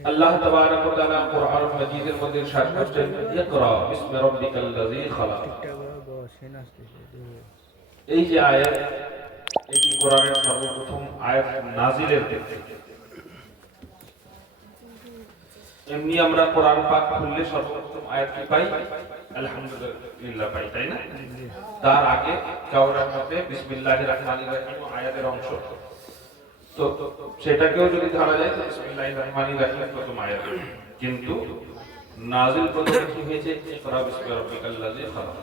আল্লাহ তাবারক ওয়া তাআলা কুরআনুল মাজিদের মধ্যে ইরশাদ করেছেন ইকরা বিসমি রাব্বিকাল্লাযী খালাক। এই যে আয়াত, এটি কোরআনের সর্বপ্রথম আয়াত নাজিলের ক্ষেত্রে। এমনি আমরা কোরআন পাক খুললে সর্বপ্রথম আয়াত কি পাই? আলহামদুলিল্লাহ পাই, তাই না? তার আগে কাওরার মধ্যে বিসমিল্লাহির রহমানির রহিম আয়াতের অংশ, তো সেটাকেও যদি ধরা যায় তো বিসমিল্লাহির রহমানির রহিম প্রথম আয়াত। কিন্তু নাজিল প্রথম কি হয়েছে? ইকরা বিসমি রাব্বিকাল্লাযী খালাক।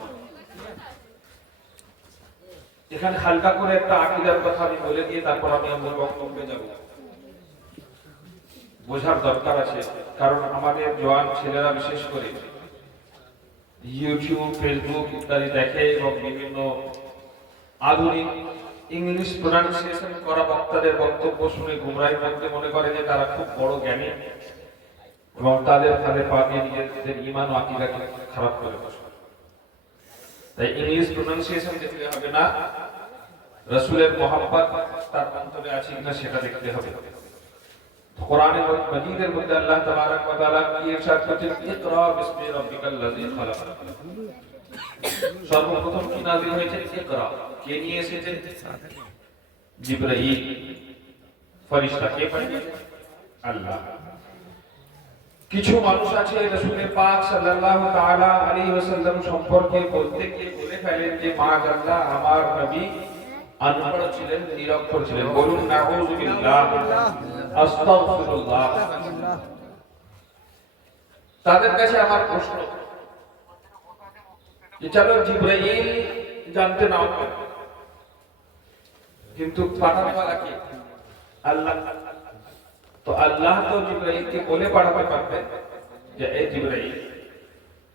এখানে হালকা করে একটা আকীদার কথা আমি বলে দিয়ে তারপর আমি আমার বক্তব্যে যাব। বোঝার দরকার আছে, কারণ আমাদের জওয়ান ছেলেরা বিশেষ করে ইউটিউব, ফেসবুক ইত্যাদি দেখে এবং বিভিন্ন আধুনিক ইংলিশ প্রোনাউন্সিয়েশন করা বক্তাদের বক্তব্য শুনে গুমরাহির মধ্যে মনে করে যে তারা খুব বড় জ্ঞানী এবং তাদের ফাঁদে পা দিয়ে নিজেদের ঈমান ও আকীদাকে খারাপ করে বসে। তাই ইংলিশ প্রোনাউন্সিয়েশন দেখলে হবে না, রাসূলের মহব্বত তার অন্তরে আছে কিনা সেটা দেখতে হবে। কোরআনের মাজিদের মধ্যে আল্লাহ তাবারক ওয়া তাআলা কি ইরশাদ করেছেন? ইকরা বিসমি রাব্বিকাল্লাযী খালাক। সর্বপ্রথম কি নাযিল হয়েছে? ইকরা। কে নিয়ে এসেছেন? জিবরাইল ফেরেশতা। কে পাঠিয়েছেন? আল্লাহ। কিছু মানুষ আছে রাসূল পাক সাল্লাল্লাহু তাআলা আলাইহি ওয়াসাল্লাম সম্পর্কে বলতে গিয়ে বলে ফেলেন যে মাশাআল্লাহ আমার নবী আনপড় ছিলেন, নিরক্ষর ছিলেন। বলুন নাউযুবিল্লাহ, আস্তাগফিরুল্লাহ। তাদের কাছে আমার প্রশ্ন যে চলো জিবরাইল জানতে নাও পারে, কিন্তু পাঠানোওয়ালা কে? আল্লাহ। তো আল্লাহ তো জিবরাইলকে বলে পাঠাতে পারতেন যে এই জিবরাইল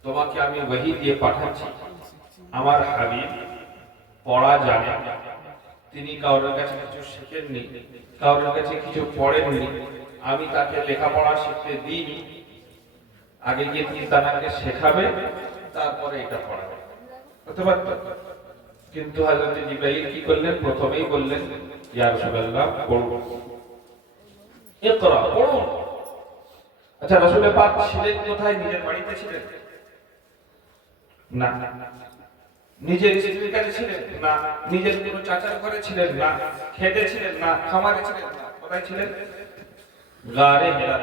তোমাকে আমি ওহী দিয়ে পাঠাচ্ছি, আমার হাবিব পড়া জানে, তিনি কারোর কাছে কিছু শিখেননি, কারোর কাছে কিছু পড়েননি, আমি তাকে লেখাপড়া শিখতে দিইনি, আগে গিয়ে তিনি তাকে শেখাবে তারপরে এটা পড়াবে। হতে পারত, কিন্তু হযরত জিবরাইল কি করলেন? প্রথমেই বললেন ইয়া রাসূলুল্লাহ পড়ুন, ইকরা, পড়ুন। আচ্ছা, রাসূল পাক ছিলেন কোথায়? নিজের বাড়িতে ছিলেন না, নিজের স্ত্রীর কাছে ছিলেন না, নিজের কোনো চাচার ঘরে ছিলেন না, খেতে ছিলেন না, খামারে ছিলেন না, কোথায় ছিলেন? গারে হেরা।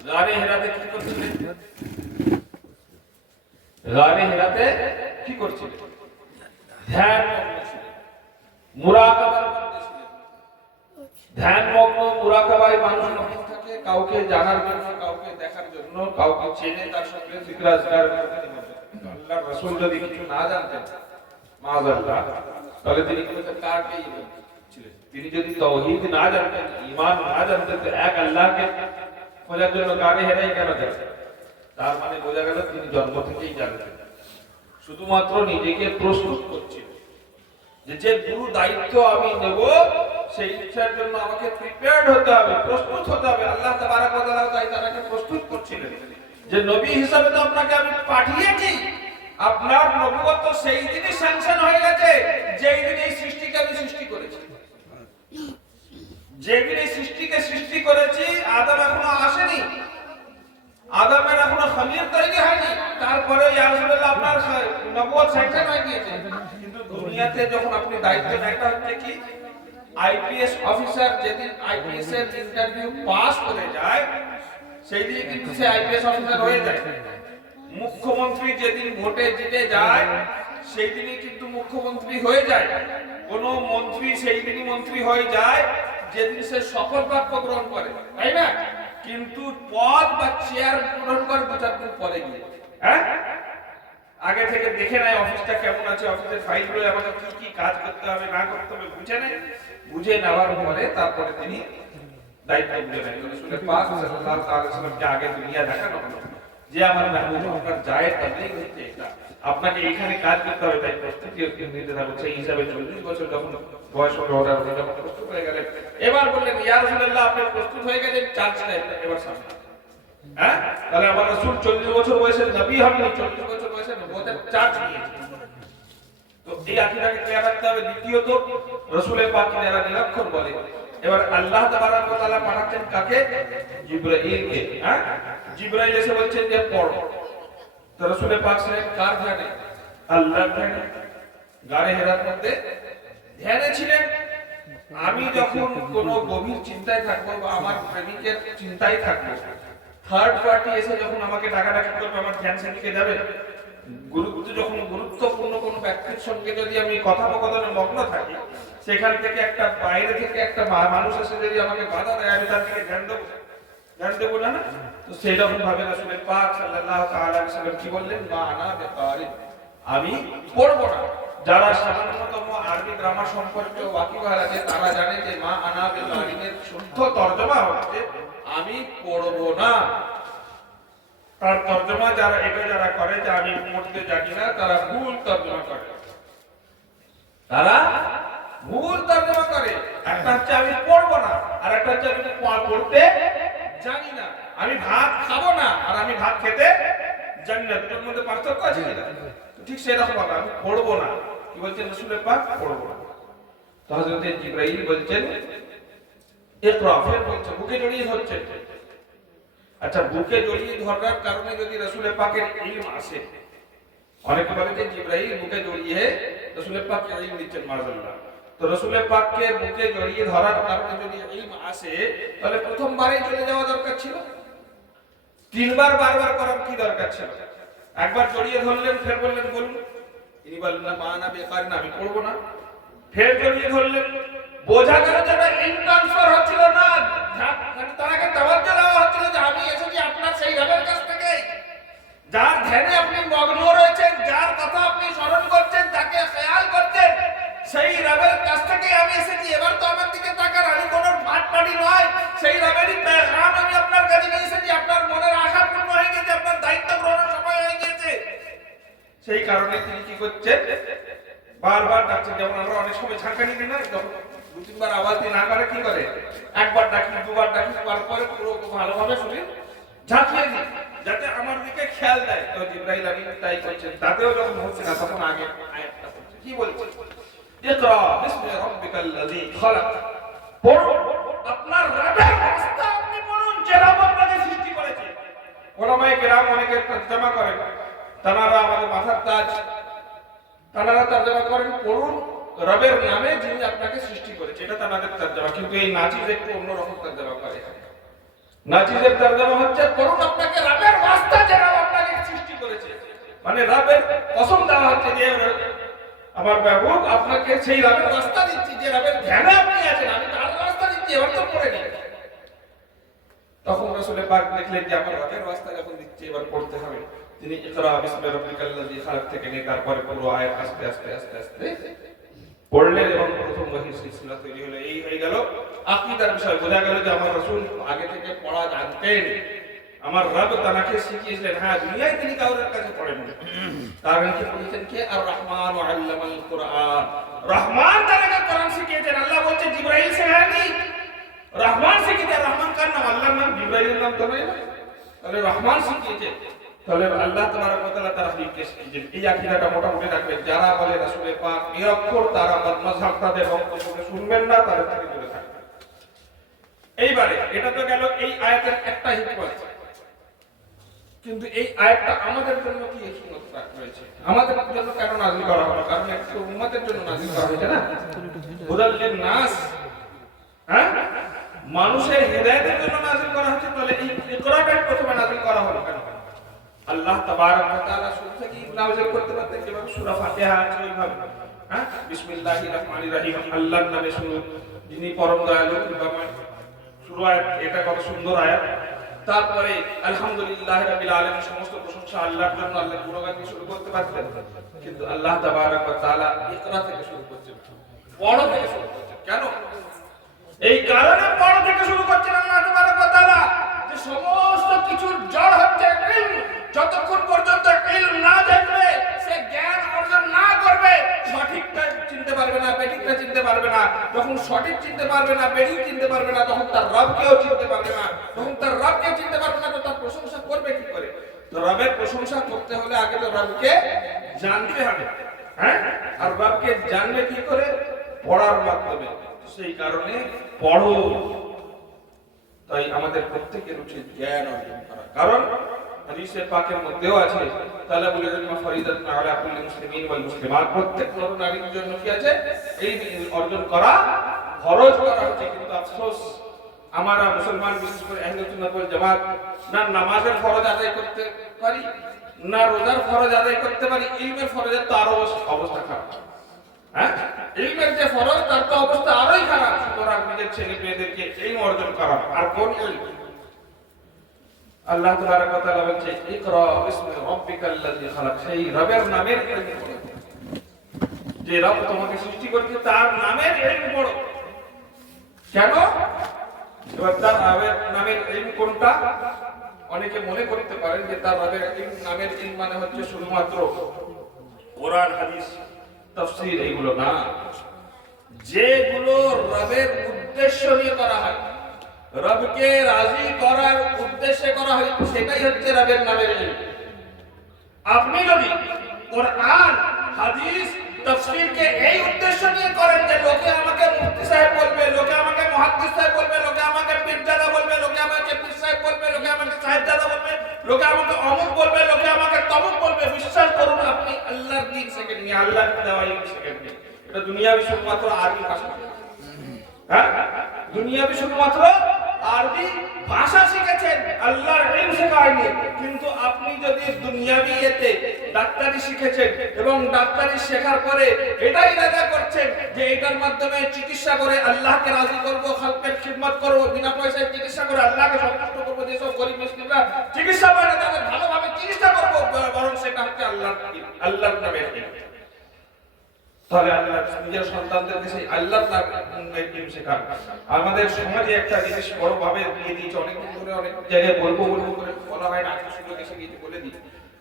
গারে হেরাতে কি করছিলেন? গারে হেরাতে কি করছিলেন? ধ্যান মগ্ন ছিলেন, মুরাকাবার মধ্যে ছিলেন। ধ্যান মগ্ন মুরাকাবায় মানুষ যখন থাকে, কাউকে জানার জন্য, কাউকে দেখার জন্য, কাউকে চেনে তার সঙ্গে জিকির আজকার করতে। আল্লাহর রাসূল যদি কিছু না জানতেন মাআযাল্লাহ, তাহলে তিনি কিন্তু কাকে ছিলেন? তিনি যদি তাওহীদ না জানতেন, ঈমান না জানতেন, তো এক আল্লাহকে খোঁজার জন্য গানে হেরাই কেন যেতেন? তার মানে বোঝা গেল তিনি জন্ম থেকেই জানতেন, শুধুমাত্র নিজেকে প্রস্তুত করছিলেন যে গুরু দায়িত্ব আমি নেব, সেই ইচ্ছার জন্য আমাকে প্রিপেয়ার্ড হতে হবে, প্রস্তুত হতে হবে। আল্লাহ তাবারক ওয়া তাআলা তাই তাকে প্রস্তুত করছিলেন যে নবী হিসাবে তো আপনাকে আমি পাঠিয়েছি, আপনার নবুয়ত তো সেই দিনই স্যাংশন হয়ে গেছে যেই দিন এই সৃষ্টিকে আমি সৃষ্টি করেছি। যেই দিন এই সৃষ্টিকে সৃষ্টি করেছি, আদম এখনো আসেনি, আদমের এখনো খলিল তৈরি হয়নি, তারপরে ইয়া রাসূলুল্লাহ আপনার নবুয়ত স্যাংশন হয়ে গিয়েছে। কিন্তু দুনিয়াতে যখন আপনি দায়িত্ব নেওয়া হচ্ছে কি, আইপিএস অফিসার যেদিন আইপিএস এর ইন্টারভিউ পাস করে যায়, সেই দিন কিন্তু সে আইপিএস অফিসার হয়ে যায়। মুখ্যমন্ত্রী যেদিন ভোটে জিতে যায়, সেই দিনই কিন্তু মুখ্যমন্ত্রী হয়ে যায়। কোন মন্ত্রী সেই দিনই মন্ত্রী হয়ে যায় যেদিন সে শপথ বাক্য গ্রহণ করে, তাই না? কিন্তু পদ বা চেয়ার গ্রহণ করে 2-4 দিন পরে গিয়ে, হ্যাঁ, আগে থেকে দেখে নেয় অফিসটা কেমন আছে, অফিসের ফাইলগুলো আমাকে কি কি কাজ করতে হবে না করতে হবে বুঝে নেয়। বুঝে নেওয়ার পরে তারপরে তিনি দায়িত্ব বুঝে নেন। রাসূল পাক সাল্লাল্লাহু আলাইহি ওয়াসাল্লামকে আগে দুনিয়া দেখানো হলো যে আমার মাহবুব আপনার জায়েদ তাবলীগ হচ্ছে, এটা আপনাকে এখানে কাজ করতে হবে, তাই প্রস্তুতি নিতে হবে। সেই হিসাবে 40 বছর যখন বয়স হলো, ওরা যখন প্রস্তুত হয়ে গেলেন, এবার বললেন ইয়া রাসূলুল্লাহ আপনি প্রস্তুত হয়ে গেছেন, চার্জ নেন এবার সামনে। হ্যাঁ, তাহলে আমার রাসূল 40 বছর বয়সে নবী হননি, 40 বছর বয়সে নবুয়তের চার্জ নিয়েছেন। তো এই আকীদাকে ক্লিয়ার রাখতে হবে। দ্বিতীয়ত রাসূলের পাক যারা নিরক্ষর বলে, এবার আল্লাহ তাবারক ওয়া তাআলা পাঠাচ্ছেন কাকে? জিবরাইলকে। হ্যাঁ, জিবরাইল এসে বলছেন যে পড়ো। তো রাসূল পাক সাহেব কার ধ্যানে? আল্লাহর ধ্যানে, গারে হেরার মধ্যে ধ্যানে ছিলেন। আমি যখন কোনো গভীর চিন্তায় থাকবো বা আমার প্রেমিকের চিন্তায় থাকবো, থার্ড পার্টি এসে যখন আমাকে ডাকাডাকি করবে, আমার ধ্যান সেদিকে যাবে। গুরুত্বপূর্ণ কোনো ব্যক্তির সঙ্গে যদি আমি কথোপকথনে মগ্ন থাকি, সেখান থেকে একটা বাইরে থেকে একটা মানুষ এসে যদি আমাকে বাধা দেয়, আমি তার দিকে ধ্যান দেবো না। তো সেই রকম ভাবে রাসূল পাক সাল্লাল্লাহু তাআলা আলাইহি ওয়াসাল্লাম কি বললেন? মা আনা বিকারি, আমি পড়বো না। যারা সামান্যতম আরবি গ্রামার সম্পর্কে ওয়াকিবহাল আছে তারা জানে যে মা আনা বিকারির শুদ্ধ তরজমা হচ্ছে আমি পড়বো না। তার তরজমা যারা করে যে আমি পড়তে জানি না, তারা ভুল তরজমা করে। একটা হচ্ছে আমি পড়বো না, আর একটা হচ্ছে আমি পড়তে জানি না। আমি ভাত খাবো না, আর আমি ভাত খেতে জানি না। দুটোর মধ্যে পার্থক্য আছে কিনা? ঠিক সেরকম ভাবে আমি পড়বো না। কি বলছেন রাসূল পাক? পড়বো না। তো হযরত জিবরাইল বলছেন ইকরা, ফের বলছে বুকে জড়িয়ে ধরছে। আচ্ছা, বুকে জড়িয়ে ধরার কারণে যদি রাসূল পাকের ইলম আসে, অনেকে বলে যে জিবরাইল বুকে জড়িয়ে রাসূল পাককে ইলম দিচ্ছেন, মাশাআল্লাহ। তো রাসূল পাককে বুকে জড়িয়ে ধরার কারণে যদি ইলম আসে, তাহলে প্রথমবারেই চলে যাওয়া দরকার ছিল? তিনবার বারবার করার কি দরকার ছিল? একবার জড়িয়ে ধরলেন, ফের বললেন বলুন। তিনি বললেন না, মা আনা বিকারিন, আমি পড়বো না। ফের জড়িয়ে ধরলেন, বোঝা গেল যেটা ইন ট্রান্সফার হচ্ছিল না, মানে তাকে তাওয়াজ্জুহ দেওয়া হচ্ছিল যে আমি এসেছি আপনার সেই রবের কাছ থেকে, যার ধ্যানে আপনি মগ্ন রয়েছেন, যার কথা আপনি স্মরণ করছেন, যাকে খেয়াল করছেন, সেই রবের কাছ থেকে আমি এসেছি। এবার তো আমার দিকে তাকান, আমি কোনো ভাটপাটি নয়, সেই রবেরই পেগাম আমি আপনার কাছে নিয়ে এসেছি। আপনার মনের আশা পূর্ণ হয়ে গেছে, আপনার দায়িত্ব গ্রহণের সময় হয়ে গেছে। সেই কারণে তিনি কি করছেন? বারবার ডাকছেন। যেমন আমরা অনেক সময় ঝাঁকানি দিই না, যখন দু তিনবার আওয়াজ দিয়ে না করে কি করে? একবার ডাকি, দুবার ডাকি, তারপরে পুরো ভালোভাবে শুনি ঝাঁকিয়ে দিই, যাতে আমার দিকে খেয়াল দেয়। তো জিবরাইল আমিন তাই করছেন। তাতেও যখন হচ্ছে না, তখন আগে আয়াতটা পড়ছে। কি বলছে? ইকরা বিসমি রাব্বিকাল্লাযী খালাক, পড়ুন আপনার রবের রাস্তা, আপনি পড়ুন যে রব আপনাকে সৃষ্টি করেছে। ওলামায়ে কেরাম অনেকে তরজমা করেন, তানারা আমাদের মাথার তাজ, তানারা তরজমা করেন পড়ুন রবের নামে যিনি আপনাকে সৃষ্টি করেছে। এটা তাদের তরজমা। কিন্তু এই নাজিজ একটু অন্যরকম তরজমা করে। নাজিজের তরজমা হচ্ছে পড়ুন আপনাকে রবের রাস্তা, যে রব আপনাকে সৃষ্টি করেছে। মানে রবের কসম দেওয়া হচ্ছে যে আমার বাবুক আপনাকে সেই রবের রাস্তা দিচ্ছি, যে রবের ধ্যানে আপনি আছেন, আমি তার রাস্তা দিচ্ছি। এবার তো পড়ে নিন। তখন রাসূল পাক দেখলেন যে আমার রবের রাস্তা যখন দিচ্ছি, এবার পড়তে হবে। তিনি ইকরা বিসমি রাব্বিকাল্লাযী খালাক থেকে নিয়ে তারপরে পুরো আয়াত আস্তে আস্তে আস্তে আস্তে পড়লেন এবং প্রথম ওহী সিলসিলা তৈরি হলো। এই হয়ে গেল আকীদার বিষয়। বোঝা গেল যে আমার রাসূল আগে থেকে পড়া জানতেন, আমার রব তাকে শিখিয়েছিলেন। হ্যাঁ, দুনিয়ায় তিনি কাউরের কাছে পড়েননি। তার কাছে পড়েছেন কে? আর রহমান ওয়া আল্লামাল কুরআন, রহমান তাকে কোরআন শিখিয়েছেন। আল্লাহ বলছে জিবরাইল শেখায়নি, রহমান শিখিয়েছে। রহমান কার নাম? আল্লাহর নাম, জিবরাইলের নাম তো নয়। তাহলে রহমান শিখিয়েছে, তাহলে আল্লাহ তাবারক ওয়া তাআলা তার হাবিবকে শিখিয়েছেন। এই আকীদাটা মোটামুটি রাখবেন। যারা বলে রাসূল পাক নিরক্ষর, তারা মাযহাব তাদের বক্তব্য শুনবেন না, তাদের থেকে দূরে থাকবেন। এইবারে এটা তো গেল এই আয়াতের একটা হিকমত। কিন্তু এই আয়াতটা আমাদের জন্য কি হিকমত রয়েছে? আমাদের জন্য কেন নাযিল করা হলো? কারণ একটু উম্মতের জন্য নাযিল করা হয়েছে না, হুদাল লিন-নাস। হ্যাঁ, মানুষের হিদায়াতের জন্য নাযিল করা হচ্ছে। তাহলে এই ইকরাটা প্রথমে নাযিল করা হলো কেন? আল্লাহ তাবারক ওয়া তাআলা শুরু থেকে নাযিল করতে পারতেন যেভাবে সূরা ফাতিহা আছে ওইভাবে। হ্যাঁ, বিসমিল্লাহির রহমানির রহিম, আল্লাহর নামে শুরু, যিনি পরম দয়ালু কৃপাময়। শুরু আয়াত, এটা কত সুন্দর আয়াত। তারপরে আলহামদুলিল্লাহি রাব্বিল আলামিন, সমস্ত প্রশংসা আল্লাহর জন্য, আল্লাহর গুণগান দিয়ে শুরু করতে পারতেন। কিন্তু আল্লাহ তাবারক ওয়া তাআলা ইকরা থেকে শুরু করছেন, পড়ো থেকে শুরু করছেন। কেন? এই কারণে পড়ো থেকে শুরু করছেন আল্লাহ তাবারক ওয়া তাআলা, যে সমস্ত কিছুর জড় হচ্ছে ইলম। যতক্ষণ পর্যন্ত ইলম না জানবে, সে জ্ঞান অর্জন না করবে, সঠিকটা চিনতে পারবে না, বেঠিকটা চিনতে পারবে না। যখন সঠিক চিনতে পারবে না, বেঠিক চিনতে পারবে না, তখন তার রবকেও চিনতে পারবে না। তখন তার রবকে চিনতে পারবে না, তো তার প্রশংসা করবে কি করে? তো রবের প্রশংসা করতে হলে আগে তো রবকে জানতে হবে। হ্যাঁ, আর রবকে জানবে কি করে? পড়ার মাধ্যমে। সেই কারণে পড়ো। তাই আমাদের প্রত্যেকের উচিত জ্ঞান অর্জন করা, কারণ হাদিসে পাকের মধ্যেও আছে তালাবুল ইলমি ফরিদাতুন আলা কুল্লি মুসলিমিন ওয়াল মুসলিমাত, প্রত্যেক নর নারীর জন্য কি আছে এই অর্জন করা ফরজ করা হচ্ছে। কিন্তু আফসোস আমরা মুসলমান, বিশেষ করে আহলে সুন্নাত ওয়াল জামাত, না নামাজের ফরজ আদায় করতে পারি, না রোজার ফরজ আদায় করতে পারি, ইলমের ফরজের তো আরো অবস্থা খারাপ। হ্যাঁ, ইলমের যে ফরজ তার তো অবস্থা আরোই খারাপ। সুতরাং নিজের ছেলে মেয়েদেরকে ইলম অর্জন করা। আর কোন ইলম? আল্লাহ তাবারাক ওয়া তাআলা বলছে ইকরা বিসমি রাব্বিকাল্লাযী খালাক, সেই রবের নামের ইলম পড়ো, যে রব তোমাকে সৃষ্টি করেছে তার নামের ইলম পড়ো। কেন? এবার তার রবের নামের ইলম কোনটা? অনেকে মনে করতে পারেন যে তার রবের নামের ইলম মানে হচ্ছে শুধুমাত্র কোরআন, হাদিস, তাফসীর, এইগুলো না। যেগুলো রবের উদ্দেশ্য নিয়ে করা হয়, রবকে রাজি করার উদ্দেশ্যে করা হয়, সেটাই হচ্ছে রবের নামের ইলম। আপনি যদি কোরআন, হাদিস, তাফসীরকে এই উদ্দেশ্য নিয়ে করেন যে লোকে আমাকে মুফতি সাহেব বলবে, লোকে আমাকে মুহাদ্দিস সাহেব বলবে, লোকে আমাকে পীরজাদা বলবে, লোকে আমাকে পীর সাহেব বলবে, লোকে আমাকে সাহেবজাদা বলবে, লোকে আমাকে অমুক বলবে, লোকে আমাকে তমুক বলবে, বিশ্বাস করুন আপনি আল্লাহর দ্বীন সেকেন্ড নিয়ে, আল্লাহর দেওয়া ইলম সেকেন্ড নিয়ে। এটা দুনিয়াবি শুধুমাত্র আরবি ভাষা। হ্যাঁ, দুনিয়াবি শুধুমাত্র আরবি ভাষা শিখেছেন, আল্লাহর ইলম শেখায়নি। কিন্তু আপনি যদি দুনিয়াবি এতে ডাক্তারি শিখেছেন এবং ডাক্তারি শেখার পরে এটাই ইরাদা করছেন যে এটার মাধ্যমে চিকিৎসা করে আল্লাহকে রাজি করব, খালকের খিদমত করব, বিনা পয়সায় চিকিৎসা করে আল্লাহকে সন্তুষ্ট করব, যেসব গরিব মিসকিনরা চিকিৎসা পায় না তাদের ভালোভাবে চিকিৎসা করব, বরং সেটা হচ্ছে আল্লাহর নামের ইলম। তাহলে আল্লাহ নিজের সন্তানদেরকে সেই আল্লাহর নামের ইলম শেখান। আমাদের সমাজে একটা জিনিস বড় ভাবে দিয়ে দিয়েছে, অনেকদিন ধরে অনেক জায়গায় বলবো করে বলা হয় না, আজকে সুযোগ এসে গিয়ে বলে দিই।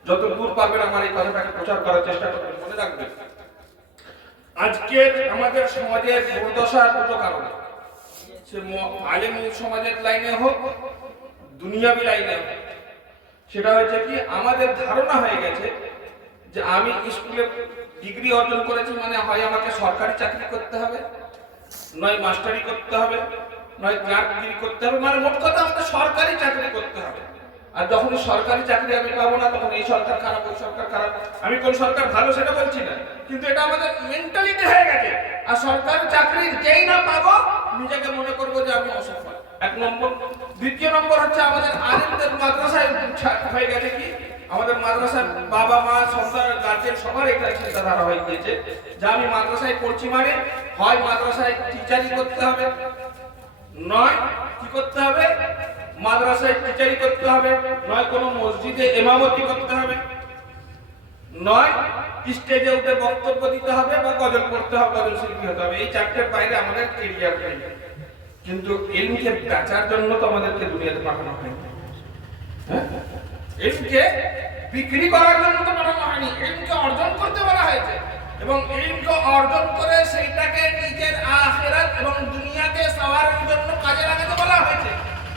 যত দূর পারবেন আমার এই কথাটাকে প্রচার করার চেষ্টা করবেন। মনে রাখবেন, আজকে আমাদের সমাজের দুর্দশা দুটো কারণে, সে আলেম সমাজের লাইনে হোক, দুনিয়াবি লাইনে হোক। সেটা হচ্ছে কি, আমাদের ধারণা হয়ে গেছে যে আমি স্কুলে ডিগ্রি অর্জন করেছি মানে হয় আমাকে সরকারি চাকরি করতে হবে, নয় মাস্টারি করতে হবে, নয় ক্লার্কগিরি করতে হবে, মানে মোট কথা আমাদের সরকারি চাকরি করতে হবে। আর যখন সরকারি চাকরি আমি পাবো না, তখন এই সরকার খারাপ, ওই সরকার খারাপ। আমি কোন সরকার ভালো সেটা বলছি না, কিন্তু এটা আমাদের মেন্টালিটি হয়ে গেছে। আর সরকারি চাকরি যেই না পাবো, নিজেকে মনে করবো যে আমি অসফল। এক নম্বর। দ্বিতীয় নম্বর হচ্ছে আমাদের আলেমদের মাদ্রাসায় হয়ে গেছে কি, আমাদের মাদ্রাসার বাবা মা সন্তান গার্জেন সবার এটা চিন্তাধারা হয়ে গিয়েছে যে আমি মাদ্রাসায় পড়ছি মানে হয় মাদ্রাসায় টিচারি করতে হবে, নয় কি করতে হবে, মাদ্রাসায় টিচারি করতে হবে, নয় কোনো মসজিদে ইমামতি করতে হবে, নয় স্টেজে উঠে বক্তব্য দিতে হবে বা গজল পড়তে হবে, গজল শিল্পী হতে হবে। এই চারটের বাইরে আমাদের কেরিয়ার নেই। কিন্তু ইলমকে বেচার জন্য তো আমাদেরকে দুনিয়াতে পাঠানো হয়নি। হ্যাঁ, ইলমকে বিক্রি করার জন্য তো পাঠানো হয়নি, ইলমকে অর্জন করতে বলা হয়েছে। এবং ইলমকে অর্জন করে সেইটাকে নিজের আখিরাত এবং দুনিয়াকে সওয়ারের জন্য কাজে লাগাতে বলা হয়েছে।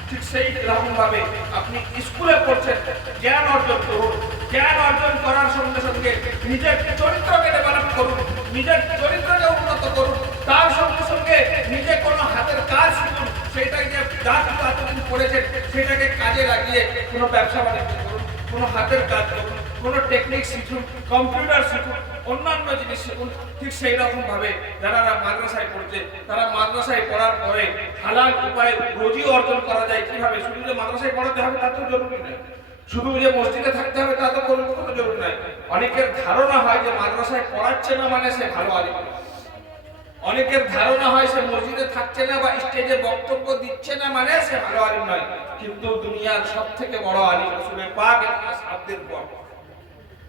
ঠিক সেই রকম ভাবে আপনি স্কুলে পড়ছেন, জ্ঞান অর্জন করুন। জ্ঞান অর্জন করার সঙ্গে সঙ্গে নিজের চরিত্রকে ডেভেলপ করুন, নিজের চরিত্রকে উন্নত করুন। তার সঙ্গে সঙ্গে নিজে কোনো হাতের কাজ শিখুন, সেটাকে যে যা কিছু এতদিন পড়েছেন সেটাকে কাজে লাগিয়ে কোনো ব্যবসা বাণিজ্য করুন, কোনো হাতের কাজ করুন, কোনো টেকনিক শিখুন, কম্পিউটার শিখুন, অন্যান্য জিনিস শিখুন। ঠিক সেই রকম ভাবে যারা মাদ্রাসায় পড়ছে, তারা মাদ্রাসায় পড়ার পরে হালাল উপায়ে রুজি অর্জন করা যায় কিভাবে, শুধু যে মাদ্রাসায় পড়াতে হবে তা তো জরুরি নয়, শুধু যে মসজিদে থাকতে হবে তা তো কোনো জরুরি নয়। অনেকের ধারণা হয় যে মাদ্রাসায় পড়াচ্ছে না মানে সে ভালো আলিম। অনেকের ধারণা হয় সে মসজিদে থাকছে না বা স্টেজে বক্তব্য দিচ্ছে না মানে সে ভালো আলিম নয়। কিন্তু দুনিয়ার সবথেকে বড় আলিম রাসূলের পাক এবং আসহাবদের পর,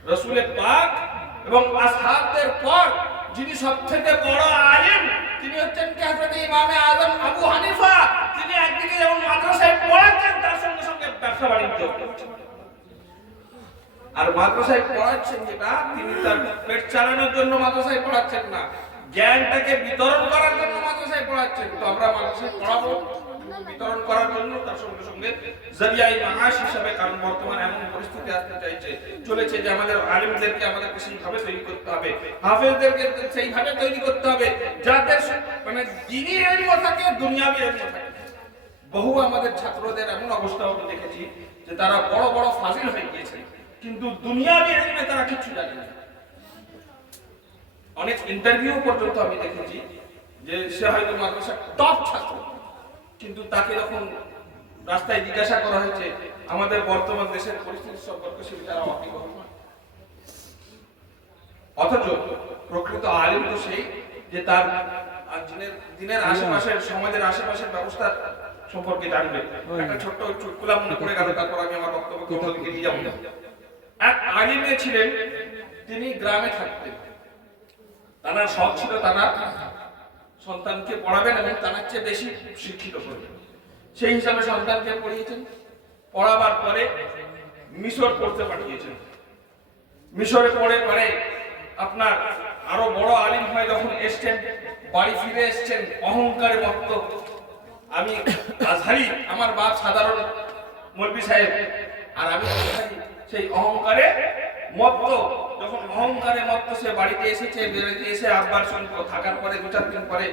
রাসূলের পাক এবং আসহাবদের পর যিনি সবথেকে বড় আলিম তিনি হচ্ছেন কি হযরত ইমামে আযম আবু হানিফা। তিনি একদিকে যেমন মাদ্রাসায় পড়াচ্ছেন তার সঙ্গে সঙ্গে ব্যবসা বাণিজ্য করছেন। আর মাদ্রাসায় পড়াচ্ছেন যেটা, তিনি তার পেট চালানোর জন্য মাদ্রাসায় পড়াচ্ছেন না, জ্ঞানটাকে বিতরণ করার জন্য মাদ্রাসায় পড়াচ্ছেন। তো আমরা মাদ্রাসায় পড়াবো, বিতরণ করার জন্য, তার সঙ্গে সঙ্গে জরিয়াই মাআশ হিসাবে, কারণ বর্তমানে এমন পরিস্থিতি আসতে চাইছে চলেছে যে আমাদের আলেমদেরকে আমাদেরকে সেইভাবে তৈরি করতে হবে, হাফেজদেরকে সেইভাবে তৈরি করতে হবে যাতে মানে দ্বীনি ইলম থাকে, দুনিয়াবি ইলম থাকে। বহু আমাদের ছাত্রদের এমন অবস্থা আমি দেখেছি যে তারা বড় বড় ফাজিল হয়ে গিয়েছে, কিন্তু দুনিয়াবি ইলমে তারা কিছু জানে না। অনেক ইন্টারভিউ পর্যন্ত আমি দেখেছি যে সে হয়তো মাদ্রাসার টপ ছাত্র, কিন্তু তাকে যখন রাস্তায় জিজ্ঞাসা করা হয়েছে আমাদের বর্তমান দেশের পরিস্থিতি সম্পর্কে, সে তারা ওয়াকিবহাল নয়। অথচ প্রকৃত আলেম তো সেই যে তার দিনের আশেপাশের, সমাজের আশেপাশের ব্যবস্থা সম্পর্কে জানবে। একটা ছোট্ট চুটকুলা মনে পড়ে গেল, তারপর আমি আমার বক্তব্যকে অন্যদিকে নিয়ে যাবো। এক আলিম ছিলেন, তিনি গ্রামে থাকতেন। তার শখ ছিল তারা সন্তানকে পড়াবেন এবং তার চেয়ে বেশি শিক্ষিত করবেন। সেই হিসাবে সন্তানকে পড়িয়েছেন। পড়াবার পরে মিশর পড়তে পাঠিয়েছেন। মিশরে পড়ে আপনার আরো বড় আলিম হয়ে যখন এসছেন, বাড়ি ফিরে এসছেন অহংকারে মত্ত। আমি আজহারি, আমার বাপ সাধারণ মৌলভী সাহেব, আর আমি সেই অহংকারে মত্ত। যখন অহংকারে মত্ত সে বাড়িতে এসেছে, বেড়াতে এসে আব্বার সঙ্গে থাকার পরে 2-4 দিন পরে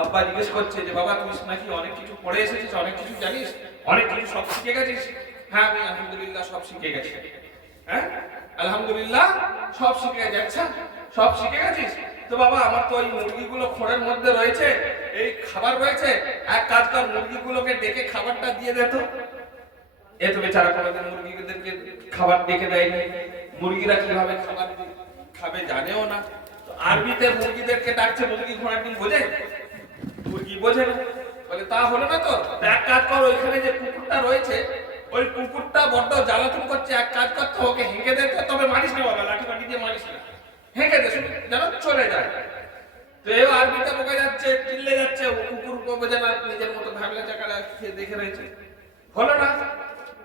আব্বা জিজ্ঞেস করছে যে বাবা তুই নাকি অনেক কিছু পড়ে এসেছিস, অনেক কিছু জানিস, অনেক কিছু সব শিখে গেছিস? হ্যাঁ আমি আলহামদুলিল্লাহ সব শিখে গেছি। হ্যাঁ আলহামদুলিল্লাহ সব শিখে গেছে। সব শিখে গেছিস? তো বাবা আমার তো ওই মুরগিগুলো খড়ের মধ্যে রয়েছে, এই খাবার রয়েছে, এক কাজ কর মুরগিগুলোকে ডেকে খাবারটা দিয়ে দে তো। এ তো বেচারা কোনোদিন মুরগিদেরকে খাবার ডেকে দেয়নি, মুরগিরা কিভাবে খাবার খাবে জানেও না। তো আরবিতে মুরগিদেরকে ডাকছে, মুরগি ঘোড়ার ডিম বোঝে? মুরগি বোঝে না। বলে তা হলো না তো, এক কাজ কর ওইখানে যে কুকুরটা রয়েছে, ওই কুকুরটা বড্ড জ্বালাতন করছে, এক কাজ করতে ওকে হেঁকে দে, তবে মারিস না বাবা, লাঠি ফাটি দিয়ে মারিস না, হেঁকে দে যেন চলে যায়। তো এই আরবিতে বকে যাচ্ছে, চিল্লে যাচ্ছে, কুকুর বোঝে না, নিজের মতো ভাবলে চাকাটা দেখে রয়েছে। হলো না।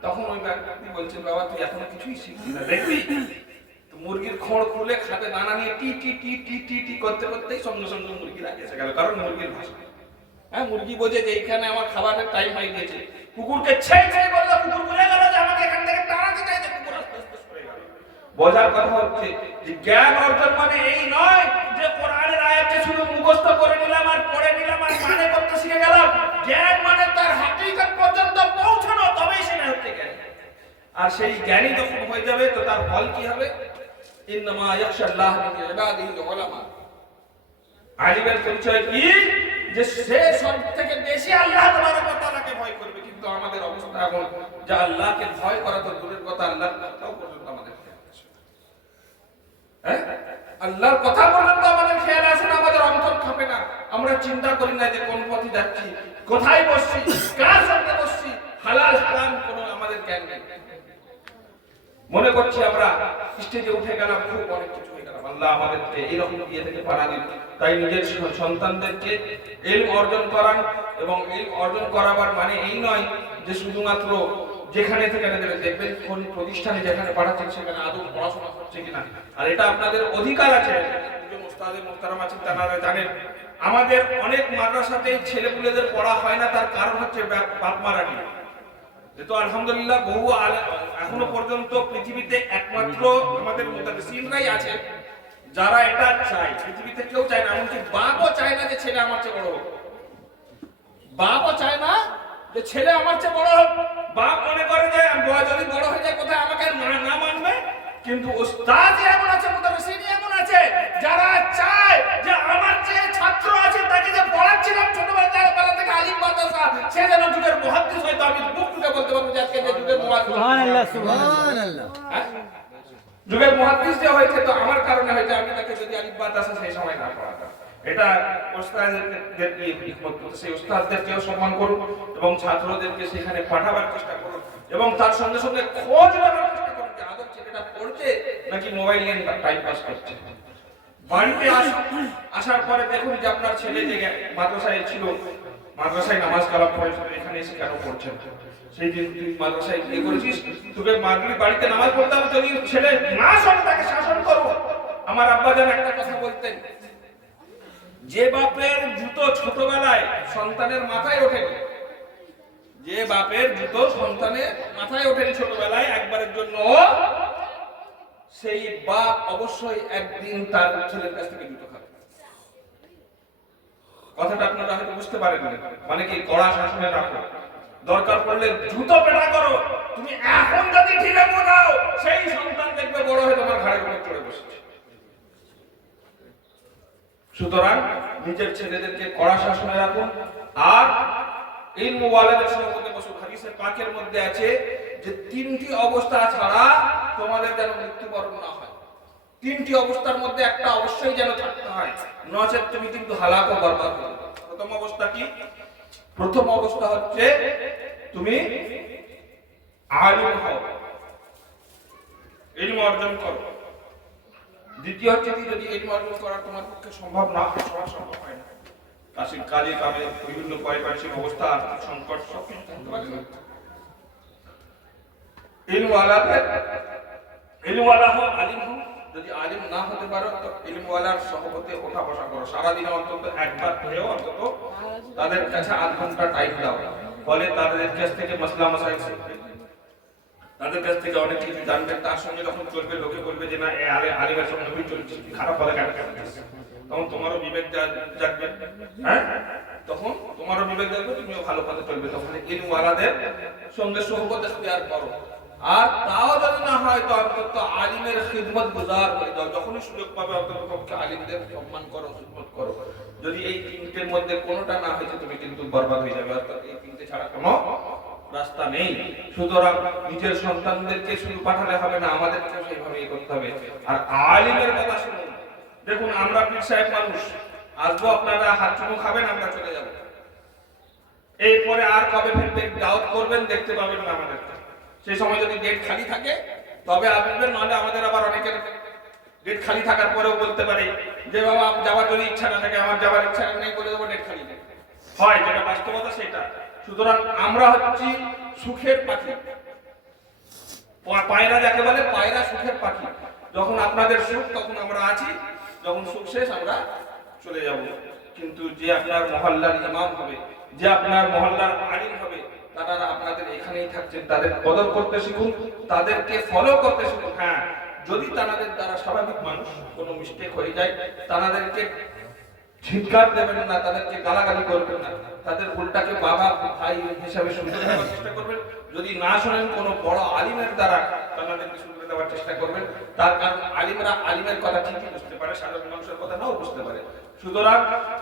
তখন ওই ব্যক্তি বলছেন বাবা তুই এখনো কিছুই শিখবি না, দেখবি? তো মুরগির খড় খুলে খাতে দানা নিয়ে টি টি টি টি টি টি করতে করতেই সঙ্গে সঙ্গে মুরগি এসে গেল, কারণ মুরগির ভাষা। হ্যাঁ মুরগি বোঝে যে এইখানে আমার খাবারের টাইম হয়ে গেছে। কুকুরকে ছেই ছেই বললো, কুকুর ভুলে গেল যে আমাকে এখান থেকে তাড়াতে চাইছে, কুকুর আস্তে আস্তে সরে গেল। বোঝার কথা হচ্ছে যে জ্ঞান অর্জন মানে এই নয় যে কোরআনের আয়াতকে শুধু মুখস্থ করে নিলাম আর পড়ে নিলাম আর মানে করতে শিখে গেলাম। জ্ঞান মানে তার হাকিকত পর্যন্ত পৌঁছানো, তবেই সেটা হচ্ছে জ্ঞান। আর সেই জ্ঞানী যখন হয়ে যাবে তো তার ফল কি হবে? ইন্নামা ইয়াখশাল্লাহ মিন ইবাদিহিল উলামা। আলিমের পরিচয় কি? যে সে সব থেকে বেশি আল্লাহ তাবারক ওয়া তাআলাকে ভয় করবে। কিন্তু আমাদের অবস্থা এখন যে আল্লাহকে ভয় করা তো দূরের কথা, আল্লাহর কথাও পর্যন্ত আমাদের খেয়াল আসে না। হ্যাঁ আল্লাহর কথা পর্যন্ত আমাদের খেয়াল আসে না, আমাদের অন্তর খাপে না। আমরা চিন্তা করি না যে কোন পথে যাচ্ছি, কোথায় বসছি, কার সাথে বসছি, হালাল হারাম কোনো আমাদের জ্ঞান নেই। মনে করছি আমরা স্টেজে উঠে গেলাম, খুব অনেক কিছু হয়ে গেলাম। আল্লাহ আমাদেরকে এইরকম দিয়ে থেকে পারা দিন। তাই নিজের সন্তানদেরকে ইলম অর্জন করান, এবং ইলম অর্জন করাবার মানে এই নয় যে শুধুমাত্র যেখানে থেকে দেখবেন কোন প্রতিষ্ঠানে যেখানে পাঠাচ্ছেন সেখানে আদৌ পড়াশোনা হচ্ছে কিনা। আর এটা আপনাদের অধিকার আছে। একজন ওস্তাদের মোহতারাম আছেন, তারা জানেন আমাদের অনেক মাদ্রাসাতেই ছেলেপুলেদের পড়া হয় না, তার কারণ হচ্ছে বাপ মারানি। তো আলহামদুলিল্লাহ বহু এখনো পর্যন্ত পৃথিবীতে একমাত্র আমাদের মুতাদ্দিসিনরাই আছে যারা এটা চায়। পৃথিবীতে কেউ চায় না, এমনকি বাপও চায় না যে ছেলে আমার চেয়ে বড় হোক। বাপও চায় না যে ছেলে আমার চেয়ে বড় হোক। বাপ মনে করে যে যদি বড় হয়ে যায় কোথায় আমাকে না মানবে। কিন্তু উস্তাদ এমন আছে, মুতাদ্দিসিন এমন আছে যারা চায় যে আমার চেয়ে ছাত্র আছে, তাকে যে পড়াচ্ছিলাম ছোটবেলা থেকে আলিম মাদ্রাসা, সে যেন যুগের মুহাদ্দিস হয়। তো আমি বুক টুকে বলতে পারবো যে আজকে যে যুগের মুহাদ্দিস, সুবহানাল্লাহ সুবহানাল্লাহ, যুগের মুহাদ্দিস যে হয়েছে তো আমার কারণে হয়েছে। আমি তাকে যদি আলিম মাদ্রাসা সেই সময় না পড়াতাম। এটা ওস্তাদদেরকে হিকমত, সেই ওস্তাদদেরকেও সম্মান করুন এবং ছাত্রদেরকে সেখানে পাঠাবার চেষ্টা করুন, এবং তার সঙ্গে সঙ্গে খোঁজ নেওয়ার চেষ্টা করুন যে আদৌ ছেলেটা পড়ছে নাকি মোবাইল নিয়ে টাইম পাস করছে। বাড়িতে আসার পরে দেখুন যে আপনার ছেলে যে মাদ্রাসায় ছিল, মাদ্রাসায় নামাজ কালাম পড়েছিল, এখানে এসে কেন পড়ছেন? সেই দিন তুই মাদ্রাসায় গিয়ে করেছিস, তোকে মাগরিব বাড়িতে নামাজ পড়তে হবে, যদি ছেলে না শোনে তাকে শাসন করো। আমার আব্বা জান একটা কথা বলতেন, যে বাপের জুতো ছোটবেলায় সন্তানের মাথায় ওঠে যে বাপের জুতো সন্তানের মাথায় ওঠেনি ছোটবেলায় একবারের জন্য, সেই বাপ অবশ্যই একদিন তার ছেলের কাছ থেকে জুতো খাবে। কথাটা আপনারা হয়তো বুঝতে পারেন না। মানে কি, কড়া শাসনে রাখো, দরকার পড়লে জুতো পেটা করো। তুমি এখন যদি ঢিলে বোঝাও, সেই সন্তান দেখবে বড় হয়ে তোমার ঘাড়ের উপর চড়ে বসেছে। সুতরাং নিজের ছেলেদেরকে কড়া শাসনে রাখুন। আর ইলম ওয়ালাদের সম্পর্কে বসুন। হাদিসের পাকের মধ্যে আছে যে 3টি অবস্থা ছাড়া তোমাদের যেন মৃত্যুবরণ না হয়। 3টি অবস্থার মধ্যে একটা অবশ্যই যেন থাকতে হয়, নচেত তুমি কিন্তু হালাক ও বরবাদ হবে। প্রথম অবস্থা কি? প্রথম অবস্থা হচ্ছে তুমি আলিম হও, ইলম অর্জন করো। দ্বিতীয় হচ্ছে কি, যদি ইলম অর্জন করা তোমার পক্ষে সম্ভব না হয়, সম্ভব হয় না, কাজে কামে বিভিন্ন পারিপার্শ্বিক অবস্থা, আর্থিক সংকট সবকিছু থাকতে পারে, ইলমওয়ালা হও, আলিম হও। যদি আলিম না হতে পারো তো ইলমওয়ালার সহবতে ওঠা বসা করো। সারাদিনে অন্তত একবার ধরেও অন্তত তাদের কাছে আধ ঘন্টা টাইম দাও। ফলে তাদের কাছ থেকে মাসলা মাসাইল শিখবে, তাদের কাছ থেকে অনেক কিছু জানবে। তার সঙ্গে যখন চলবে, লোকে বলবে যে না এ আলিমের সঙ্গে আমি চলছি, খারাপ হলে কেন, তখন তোমারও বিবেক জাগবে। হ্যাঁ, তখন তোমারও বিবেক জাগবে, তুমিও ভালো পথে চলবে। তখন ইলমওয়ালাদের সঙ্গে সহবত ইখতিয়ার করো। আর তাও যদি না হয় তো অন্তত আলিমের খিদমত গুজার করে দাও। যখনই সুযোগ পাবে অন্তত পক্ষে আলিমদের সম্মান করো, খিদমত করো। যদি এই 3টের মধ্যে কোনোটা না হয়েছে, তুমি কিন্তু বরবাদ হয়ে যাবে। অর্থাৎ এই 3টে ছাড়া কোনো রাস্তা নেই। সুতরাং নিজের সন্তানদেরকে শুধু পাঠালে হবে না, আমাদেরকে সেইভাবে করতে হবে। আর আলিমের কথা শুনুন। দেখুন, আমরা পীর সাহেব মানুষ, আসবো, আপনারা হাত চুমু খাবেন, আমরা চলে যাব। এরপরে আর কবে ফিরতে দাওয়াত করবেন দেখতে পাবেন না আমাদের। সেই সময় যদি ডেট খালি থাকে তবে আসবেন, নাহলে আমাদের আবার অনেকের ডেট খালি থাকার পরেও বলতে পারে যে বাবা যাওয়ার যদি ইচ্ছা না থাকে, আমার যাওয়ার ইচ্ছা নেই, বলে দেবো ডেট খালি নেই। হয় যেটা বাস্তবতা সেটা। সুতরাং আমরা হচ্ছি সুখের পাখি, পায়রা যাকে বলে, পায়রা সুখের পাখি। যখন আপনাদের সুখ তখন আমরা আছি, যখন সুখ শেষ আমরা চলে যাব। কিন্তু যে আপনার মহল্লার ইমাম হবে, যে আপনার মহল্লার আলিম হবে, তারা আপনাদের এখানেই থাকছেন। তাদের কদর করতে শিখুন, তাদেরকে ফলো করতে শিখুন। হ্যাঁ, যদি তাদের দ্বারা স্বাভাবিক মানুষ কোনো মিস্টেক হয়ে যায়, তাদেরকে ধিক্কার দেবেন না, তাদেরকে গালাগালি করবেন না, তাদের উল্টাকে বাবা ভাই হিসাবে শুনতে দেওয়ার চেষ্টা করবেন। যদি না শোনেন, কোনো বড় আলিমের দ্বারা তাদেরকে শুনতে দেওয়ার চেষ্টা করবেন। তার কারণ আলিমরা আলিমের কথা ঠিকই বুঝতে পারে, সাধারণ মানুষের কথা নাও বুঝতে পারে। সুতরাং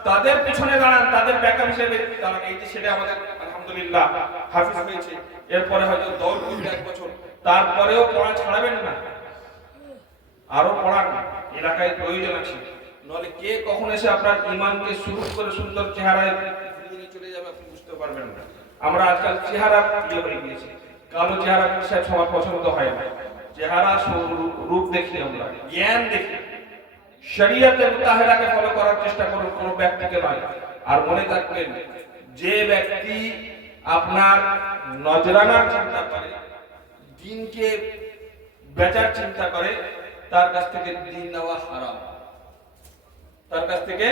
তাদের পিছনে দাঁড়ান, তাদের ব্যাকআপ হিসেবে দাঁড়ান। এই যে সেটা আমাদের আলহামদুলিল্লাহ হাফিজ হয়েছে, এরপরে হয়তো দৌড় করবে 1 বছর, তারপরেও পড়া ছাড়াবেন না, আরো পড়ান, এলাকায় প্রয়োজন আছে। নলে কে কখন এসে আপনার ঈমানকে শুরু করে সুন্দর চেহারায় নিয়ে চলে যাবে আপনি বুঝতে পারবেন না। আমরা আজকাল চেহারা প্রিয় হয়ে গিয়েছি, কালো চেহারা সবার পছন্দ হয় না। চেহারা রূপ দেখি, আমরা জ্ঞান দেখি। শরীয়তে মুতাহহারাকে ফলো করার চেষ্টা করুন, কোনো ব্যক্তিকে নয়। আর মনে রাখবেন, যে ব্যক্তি আপনার নজরানার চিন্তা করে, দ্বীনকে বেচার চিন্তা করে, তার কাছ থেকে দ্বীন নেওয়া হারাম, তার কাছ থেকে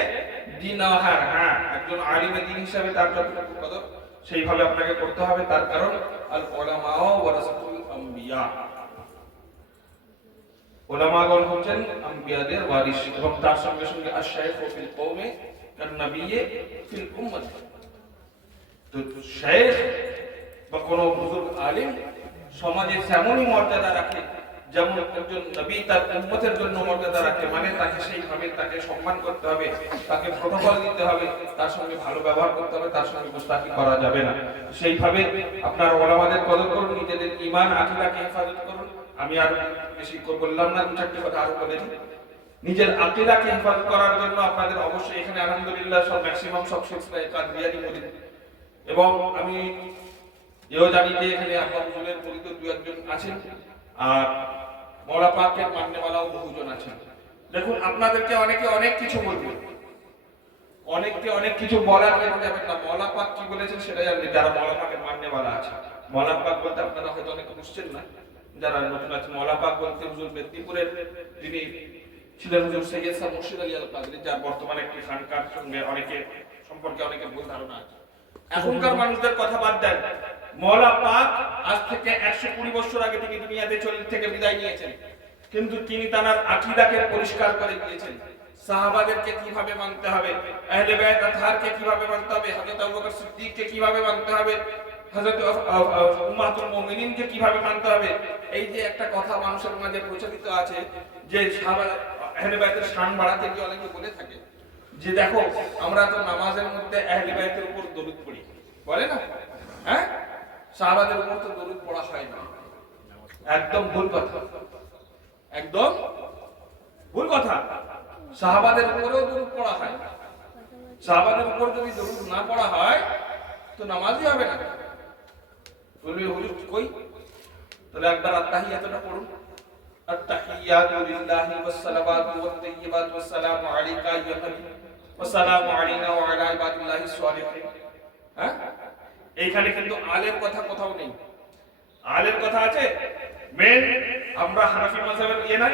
দ্বীন নেওয়া হারাম। হ্যাঁ, একজন আলিমে দ্বীন হিসাবে তার যতটুকু কদর সেইভাবে আপনাকে করতে হবে। তার কারণ আল উলামা ওয়ারাসাতুল আম্বিয়া, উলামাগণ হচ্ছেন আম্বিয়াদের ওয়ারিস। এবং তার সঙ্গে সঙ্গে আশ-শাইখু ফিল কওমে কান নবিয়্যি ফিল উম্মত। তো শাইখ বা কোনো বুজুর্গ আলিম সমাজে তেমনই মর্যাদা রাখে যেমন একজন নবী তার উম্মতের জন্য মর্যাদা রাখে। মানে তাকে সেইভাবে তাকে সম্মান করতে হবে, তাকে প্রটোকল দিতে হবে, তার সঙ্গে ভালো ব্যবহার করতে হবে, তার সঙ্গে গুস্তাখি করা যাবে না। সেইভাবে আপনার ওলামাদের কদর করুন, নিজেদের ঈমান আকীদাকে হেফাজত করুন। আমি আর বেশি বললাম না, 2-4টি কথা আরো বলে দিই। নিজের আকীদাকে হেফাজত করার জন্য আপনাদের অবশ্যই এখানে আলহামদুলিল্লাহ সব ম্যাক্সিমাম সব সিলসিলায়ে কাদরিয়ানি মুরিদ, এবং আমি এও জানি যে এখানে আব্বা হুজুরের মুরিদ 2-1 জন আছেন, আর মওলা পাকের মাননেওয়ালাও বহুজন আছেন। দেখুন, আপনাদেরকে অনেকে অনেক কিছু বলবে, অনেককে অনেক কিছু বলার যাবেন না। মওলা পাক কি বলেছেন সেটা জানবেন যারা মওলা পাকের মাননেওয়ালা আছে। মওলা পাক বলতে আপনারা হয়তো অনেকে বুঝছেন না, যারা নতুন আছে। মওলা পাক বলতে হুজুর মেদিনীপুরের যিনি ছিলেন হুজুর সৈয়দ শাহ মুর্শিদ আলী আল কাদরি, যার বর্তমানে একটি খানকার সঙ্গে অনেকে সম্পর্কে অনেকের ভুল ধারণা আছে। এখনকার মানুষদের কথা বাদ দেন, মওলা পাক আজ থেকে 120 বছর আগে তিনি দুনিয়াতে থেকে বিদায় নিয়েছেন, কিন্তু তিনি তার আকীদাকে পরিষ্কার করে দিয়েছেন। সাহাবাদেরকে কিভাবে মানতে হবে, আহলে বাইত আতহারকে কিভাবে মানতে হবে, হযরত আবু বকর সিদ্দিককে কিভাবে মানতে হবে, হযরত উম্মাতুল মুমিনিনকে কিভাবে মানতে হবে। এই যে একটা কথা মানুষের মাঝে প্রচলিত আছে যে সাহাবা আহলে বাইতের শান বাড়াতে গিয়ে অনেকে বলে থাকে যে দেখো আমরা তো নামাজের মধ্যে আহলে বাইতের উপর দরুদ পড়ি, বলে না? হ্যাঁ, সাহাবাদের উপর তো দরুদ পড়া হয় না। একদম ভুল কথা, একদম ভুল কথা। সাহাবাদের উপরেও দরুদ পড়া হয়। সাহাবাদের উপর যদি দরুদ না পড়া হয় তো নামাজই হবে না। বলবে হুজুর কই? তাহলে একবার আত্তাহিয়াতটা পড়ুন। আত্তাহিয়াতু লিল্লাহি ওয়াস সালাওয়াতু ওয়াত তাইয়্যিবাতু ওয়াস সালামু আলাইকা আইয়ুহান নবী ওয়াস সালামু আলাইনা ওয়া আলা ইবাদিল্লাহিস সালিহিন। হ্যাঁ, এইখানে কিন্তু আলের কথা কোথাও নেই। আলের কথা আছে মেন আমরা হানাফি মাযহাবের নাই,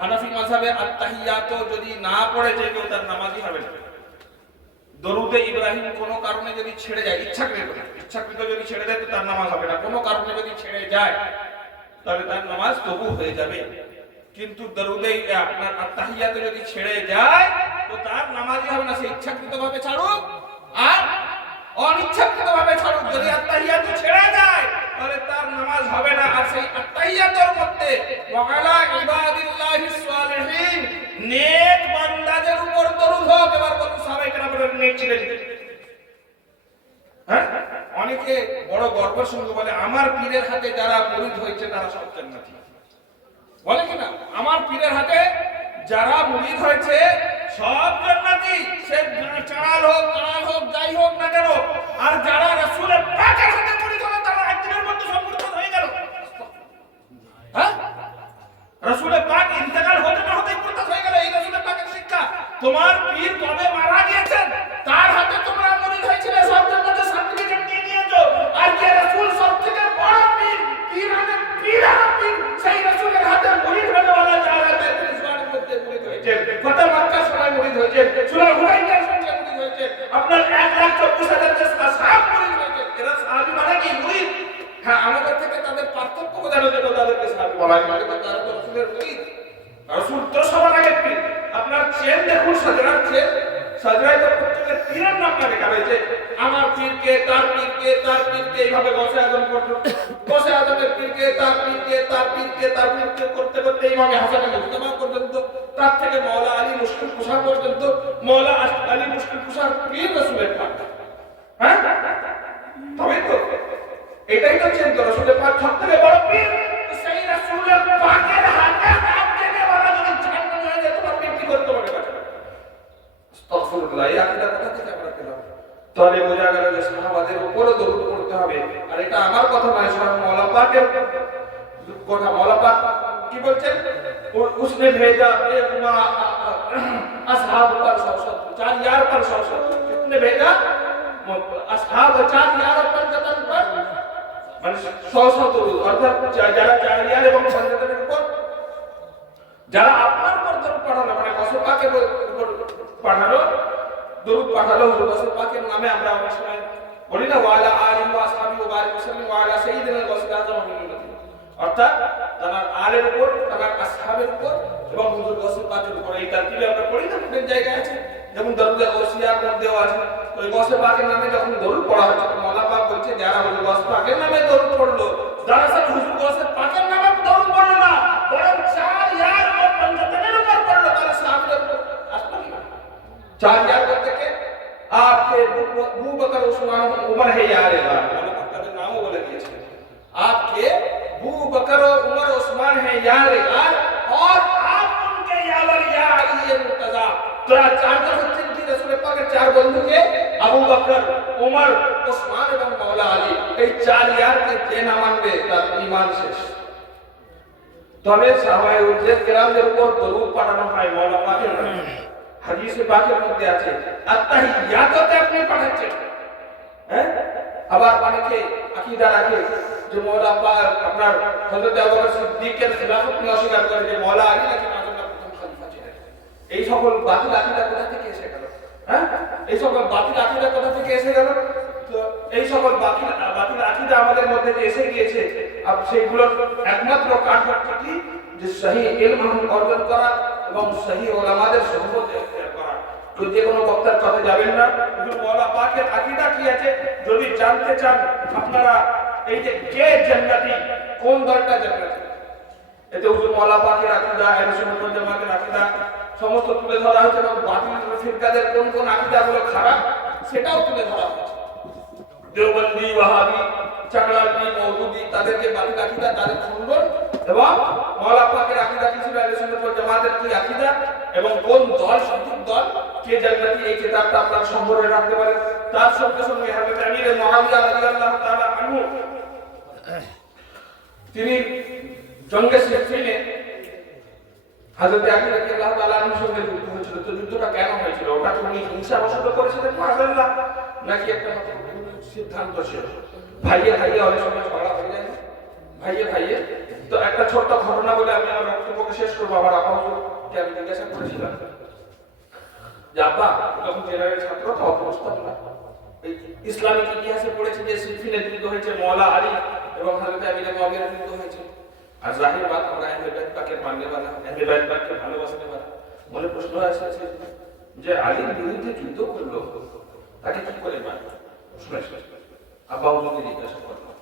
হানাফি মাযহাবে আত্তাহিয়াত যদি না পড়ে যে কেউ তার নামাজই হবে না। দরুদে ইব্রাহিম কোনো কারণে যদি ছেড়ে যায়, ইচ্ছাকৃত যদি ছেড়ে দেয় তো তার নামাজ হবে না। কোনো কারণে যদি ছেড়ে যায় তাহলে তার নামাজ তবু হয়ে যাবে। কিন্তু দরুদে আপনার আত্তাহিয়াত যদি ছেড়ে যায় তো তার নামাজই হবে না। সে ইচ্ছাকৃতভাবে ছাড়ুক আর অনিচ্ছাকৃতভাবে ছাড়ুক, যদি আত্তাহিয়াত ছেড়ে যায় তাহলে তার নামাজ হবে না। আর সেই আত্তাহিয়াতের মধ্যে ওয়ালা ইবাদিল্লাহিস সালিহিন নেক বান্দাদের উপর দরুদ হোক। এবার বলুন সাহাবায়ে কেরামের নেক ছিলেন। হ্যাঁ, অনেকে বড় গর্বের সঙ্গে বলে আমার পীরের হাতে যারা মুরিদ হয়েছে তারা সব জান্নাতি, বলে কিনা? আমার পীরের হাতে যারা মুরিদ হয়েছে সব জান্নাতি, সে চাড়াল হোক যাই হোক না কেন। আর যারা রাসূলের পাকের হাতে মুরিদ হলো তারা একদিনের মধ্যে সব মুরতাদ হয়ে গেল। হ্যাঁ, রাসূলের পাক ইন্তেকাল হতে না হতেই মুরতাদ হয়ে গেল। এই রাসূলের পাকের শিক্ষা। তোমার পীর কবে মারা গিয়েছেন তার হাতে তোমরা মুরিদ হয়েছিলে, সব জান্নাতে সার্টিফিকেট নিয়ে নিয়েছো। আর যে রাসূল সবথেকে বড় পীর, পীর সেই রাসূলের হাতে মুরিদ হলো ওয়ালা যারা 33 বারের মধ্যে মুরিদ হয়েছে। কত মক্কা সময় মুরিদ হয়েছে, সূরা হুনাইনের সঙ্গে মুরিদ হয়েছে। আপনার 1,24,000 যে সাহাব মুরিদ হয়েছে, এরা সাহাবী মানে কি মুরিদ? হ্যাঁ, আমাদের থেকে তাদের পার্থক্য বোঝানোর জন্য তাদেরকে সাহাবী বলা হয়। মানে তারা তো রাসূলের মুরিদ। রাসূল তো সবার আগে পীর। আপনার চেন দেখুন, সাজরার চেন, সাজরায় তো প্রত্যেকের পীরের নাম লেখা রয়েছে। আমার পীরকে, তার পীরকে, তার পীরকে, এইভাবে গসে আজম করতে, গসে আজমের পীরকে, তার পীরকে, তার পীরকে, তার পীরকে করতে করতে এইভাবে হাসান মুজতবা পর্যন্ত, তার থেকে মাওলা আলী মুশকিল কুশা পর্যন্ত, মাওলা আলী মুশকিল কুশার পীর রাসূলের পাক। হ্যাঁ, তবে তো এটাই তো চেন তো রাসূলের পাক সবথেকে বড় পীর। তো সেই রাসূলের পাকের হাতে হাত থেকে ওরা যদি জান্নাত হয়ে যেত তার পীর কি করতে পারে? আস্তাগফিরুল্লাহ। এই আকীদা কোথা থেকে আমরা পেলাম? তাহলে বোঝা গেল যে সাহাবাদের উপরও দরুদ পড়তে হবে। আর এটা আমার কথা নয়, স্বয়ং মাওলা পাকের কথা। মাওলা পাক কি বলছেন? उसने भेजा बेगुमा असहाब पर 100 4 यार पर 100 कितने भेजा? असहाब 4 यार पर जतन पर মানে 100 দরুদ, অর্থাৎ যারা 4 ইয়ার এবং পঞ্চতনের উপর যারা আপনার উপর দরুদ পড়ালো, মানে রাসূল পাকের উপর পড়ালো, দরুদ পাঠালো, রাসূল পাকের নামে আমরা অনেক সময় বলি না ওয়ালা আলিহি ওয়া আসহাবিহি ওয়া বারিক ওয়াসাল্লিম ওয়া আলা সাইয়্যিদিনা রাসূল আযম মিনাল উম্মাতি, অর্থাৎ তার আলের উপর, তার আসহাবের উপর এবং হুজুর রাসূল পাকের উপর। এই তারতিবে আমরা পড়ি না, অনেক জায়গায় আছে, যেমন দরুদে ওসিয়ার মধ্যেও আছে। ওই রাসূল পাকের নামে যখন দরুদ পড়া হচ্ছে, মাওলা পাক বলছে যারা হুজুর রাসূল পাকের নামে দরুদ পড়লো, দরআসল হুজুর রাসূল পাকের নামে দরুদ পড়লো না, বরং 4 ইয়ার ও পঞ্চতনের উপর পড়লো, তারা সাহাবীদের উপর আসলো কি? 4 यार करते के आपके अबू बकर उस्मान उमर है यार अल्लाह, मैंने आपका नामों बोले दिए थे। आपके अबू बकर और उमर उस्मान है यार अल्लाह, और आप उनके यावर या अली मुर्तजा। तो 4 জন হচ্ছেন কি রাসূলের পাকের 4 বন্ধুকে আবু বকর, উমর, উসমান এবং মাওলা আলী। এই 4 ইয়ারকে যে না মানবে তার ঈমান শেষ। তবে সাহাবায়ে কেরামদের উপর দরুদ পাঠানো হয় মাওলা পাকের নামে। হাদিসে পাকের মধ্যে আছে আত্তাহিয়াততে আপনি পাঠাচ্ছেন। হ্যাঁ, আবার অনেকে আকীদা রাখে যে মাওলা পাক আপনার হযরত আবু বকর সিদ্দিকের খিলাফত নিয়ে অস্বীকার করে যে মাওলা আলী নাকি আল্লাহর প্রথম খলিফা ছিলেন। এই সকল বাতিল আকীদা কোথা থেকে এসে গেল? হ্যাঁ, এই সকল বাতিল আকীদা কোথা থেকে এসে গেল? তো এই সকল বাতিল বাতিল আকীদা আমাদের মধ্যে যে এসে গিয়েছে, আর সেইগুলোর একমাত্র কাজ হচ্ছে কি, যে সহি ইলম অর্জন করা এবং সহি ওলামাদের সুহবত ইখতিয়ার করা। তো যে কোনো বক্তার কথা যাবেন না, শুধু মওলা পাকের আকীদা কি আছে যদি জানতে চান আপনারা, এই যে কে জান্নাতি, কোন দলটা জান্নাতি, এতে হুজুর মওলা পাকের আকীদা, আহলে সুন্নাত ওয়াল জামাতের আকীদা সমস্ত তুলে ধরা হয়েছে, এবং বাতিল ফিরকাদের কোন কোন আকীদাগুলো খারাপ সেটাও তুলে ধরা হয়েছে। দেওবন্দি, ওয়াহাবি, চাকরানি, মওদুদি, তাদেরকে বাতিল আকীদা, তাদের খণ্ডন, এবং মওলা পাকের আকীদা কি ছিল, আহলে সুন্নাত ওয়াল জামাতের কি আকীদা, এবং কোন দল সঠিক দল, কে জান্নাতি, এই কিতাবটা আপনারা সংগ্রহে রাখতে পারেন। তার সঙ্গে সঙ্গে হযরত আমির মুআবিয়া রাদিয়াল্লাহু তাআলা আনহু, তিনি জঙ্গে সিফিনে হযরত আলী রাদিয়াল্লাহু তাআলা আনহুর সঙ্গে যুদ্ধ হয়েছিল। তো যুদ্ধটা কেন হয়েছিল? ওটা উনি হিংসাবশত করেছিলেন মাশাআল্লাহ, নাকি একটা সিদ্ধান্ত ছিল? ভাইয়ে ভাইয়ে অনেক সময় ঝগড়া হয়ে যায়, ভাইয়ে ভাইয়ে। তো একটা ছোট্ট ঘটনা বলে আমি আমার বক্তব্যকে শেষ করবো। আমার আব্বা হুজুরকে আমি জিজ্ঞাসা করেছিলাম যে আব্বা, তখন জেনারেল ছাত্র, তো অত বুঝতাম না, এই ইসলামিক ইতিহাসে পড়েছি যে সিফিনে যুদ্ধ হয়েছে, মওলা আলী এবং হযরত আমির মুআবিয়ার যুদ্ধ হয়েছে। আর জাহির বাত, আমরা আহলে বাইত পাকের মাননেওয়ালা, আহলে বাইত পাককে ভালোবাসনেওয়ালা। মনে প্রশ্ন আসছে যে আলীর বিরুদ্ধে যুদ্ধ করলো, তাকে কি করে মারলো? আব্বা হুজুরকে জিজ্ঞাসা করলাম।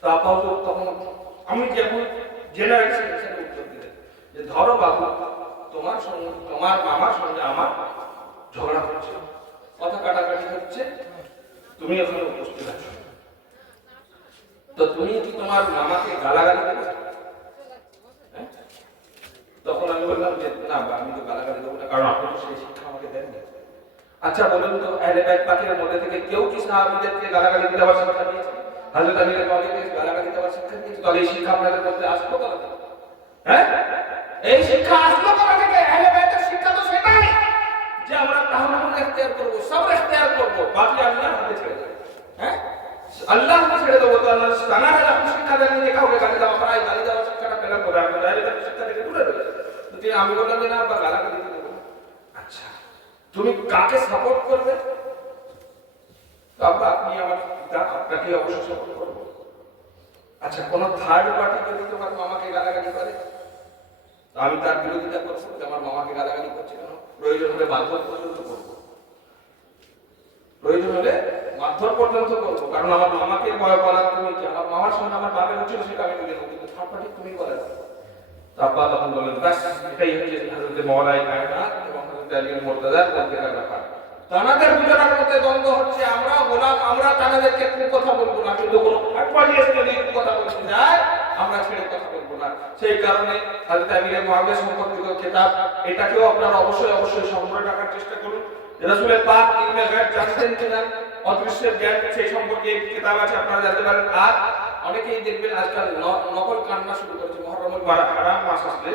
তো আব্বা হুজুর তখন আমি যেমন জেনারেল হিসেবে উত্তর দিলেন যে ধরো বাবু, তোমার সঙ্গে, তোমার মামার সঙ্গে আমার ঝগড়া হচ্ছে, কথা কাটাকাটি হচ্ছে, তুমি ওখানে উপস্থিত আছো, তো তুমি কি তোমার মামাকে গালাগালি দেবে? তখন আমি বললাম যে না, আমি তো গালাগালি দেবো না, কারণ আপনি তো সেই শিক্ষা আমাকে দেননি। আচ্ছা বলুন তো, আহলে বাইত পাকের মধ্যে থেকে কেউ কি সাহাবীদেরকে গালাগালি দেওয়ার শিক্ষা দিয়েছে? হযরত আমির মুআবিয়াকে গালাগালি দেওয়ার শিক্ষা দিয়েছে? তাহলে এই শিক্ষা আপনাদের মধ্যে আসলো কোথা থেকে? হ্যাঁ, এই শিক্ষা আসলো কোথা থেকে? আহলে বাইতের শিক্ষা তো সেটাই যে আমরা তাহাম্মুল ইখতিয়ার করব, সবর ইখতিয়ার করব, বাকি আল্লাহর হাতে ছেড়ে দেব। হ্যাঁ, আল্লাহর হাতে ছেড়ে দেব। তো আল্লাহ তাআলা যখন শিক্ষা দেন যে কাউকে গালি দেওয়া, প্রায় গালি দেওয়ার শিক্ষাটা পেলাম কোথায়? আমরা ডাইরেক্ট শিক্ষা থেকে দূরে রয়েছে। তো আমি বললাম যে না আব্বা, গালাগালি দিতে দেব। আচ্ছা, তুমি কাকে সাপোর্ট করবে? আব্বা, আপনি আমার পিতা, আপনাকে অবশ্যই সাপোর্ট করব। আচ্ছা, কোন থার্ড পার্টি যদি তোমার মামাকে গালাগালি করে, আমি তার বিরোধিতা করছি যে আমার মামাকে গালাগালি করছে কেন? প্রয়োজন হলে মারধর পর্যন্ত করবো, প্রয়োজন হলে মারধর পর্যন্ত করবো, কারণ আমার মামাকে ভয় বলার তুমি, আমার মামার সঙ্গে আমার বাপের হচ্ছিল সেটা আমি তুলে নেবো, কিন্তু থার্ড পার্টি তুমি বলে দাও। আব্বা তখন বললেন ব্যাস, এটাই হচ্ছে হযরত মওলাই কায়নাত এবং হযরত আলী মুর্তজার মধ্যেকার ব্যাপার। তানাদের দুজনের মধ্যে দ্বন্দ্ব হচ্ছে, আমরা গোলাম, আমরা তানাদেরকে কোন কথা বলবো না, কিন্তু কোনো থার্ড পার্টি এসে যদি কথা বলতে যায় আমরা ছেড়ে কথা বলবো না। সেই কারণে হযরত আমির মুআবিয়া সম্পর্কিত কিতাব, এটাকেও আপনারা অবশ্যই সংগ্রহে রাখার চেষ্টা করুন। রাসূলের পাক ইলমে গায়ব জানতেন কিনা, অদৃশ্যের জ্ঞান, সেই সম্পর্কে একটি কিতাব আছে, আপনারা জানতে পারেন। আর অনেকেই দেখবেন আজকাল নকল কান্না শুরু করেছে, মুহররমুল হারাম মাস আসলে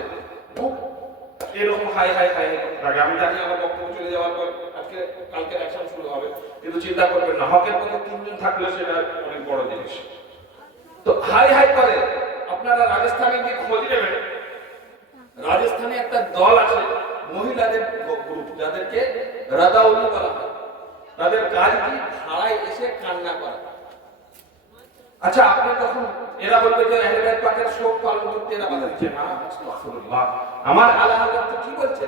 এরকম হাই হাই হাই লাগে। আমি জানি আমার বক্তব্য চলে যাওয়ার পর আজকে কালকে অ্যাকশন শুরু হবে, কিন্তু চিন্তা করবেন না, হকের পথে তিনজন থাকলে সেটা অনেক বড় জিনিস। তো হাই হাই করে, আপনারা রাজস্থানে গিয়ে খোঁজ নেবেন, রাজস্থানে একটা দল আছে মহিলাদের গ্রুপ, যাদেরকে রাদাউলি বলা হয়। তাদের কাজ কি? ভাড়ায় এসে কান্না করা। আচ্ছা, আপনি তখন এরা বলবে যে আহলে বাইত পাকের শোক পালন করতে এরা বাধা দিচ্ছে না। আস্তাগফিরুল্লাহ, আমার আলা হযরত তো কি বলছে